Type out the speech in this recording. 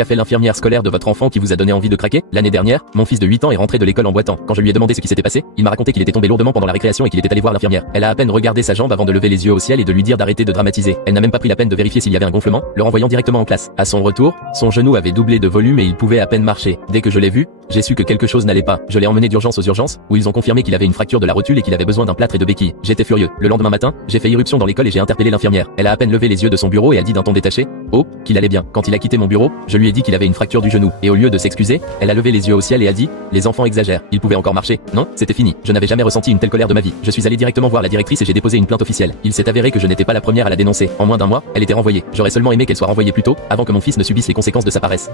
Qu'a fait l'infirmière scolaire de votre enfant qui vous a donné envie de craquer? L'année dernière, mon fils de 8 ans est rentré de l'école en boitant. Quand je lui ai demandé ce qui s'était passé, il m'a raconté qu'il était tombé lourdement pendant la récréation et qu'il était allé voir l'infirmière. Elle a à peine regardé sa jambe avant de lever les yeux au ciel et de lui dire d'arrêter de dramatiser. Elle n'a même pas pris la peine de vérifier s'il y avait un gonflement, le renvoyant directement en classe. À son retour, son genou avait doublé de volume et il pouvait à peine marcher. Dès que je l'ai vu, j'ai su que quelque chose n'allait pas. Je l'ai emmené d'urgence aux urgences, où ils ont confirmé qu'il avait une fracture de la rotule et qu'il avait besoin d'un plâtre et de béquilles. J'étais furieux. Le lendemain matin, j'ai fait irruption dans l'école et j'ai interpellé l'infirmière. Elle a à peine levé les yeux de son bureau et a dit d'un ton détaché: "Oh, qu'il allait bien." Quand il a quitté mon bureau, je lui ai dit qu'il avait une fracture du genou. Et au lieu de s'excuser, elle a levé les yeux au ciel et a dit: "Les enfants exagèrent. Il pouvait encore marcher." Non, c'était fini. Je n'avais jamais ressenti une telle colère de ma vie. Je suis allé directement voir la directrice et j'ai déposé une plainte officielle. Il s'est avéré que je n'étais pas la première à la dénoncer. En moins d'un mois, elle était renvoyée. J'aurais seulement aimé qu'elle soit renvoyée plus tôt, avant que mon fils ne subisse les conséquences de sa paresse.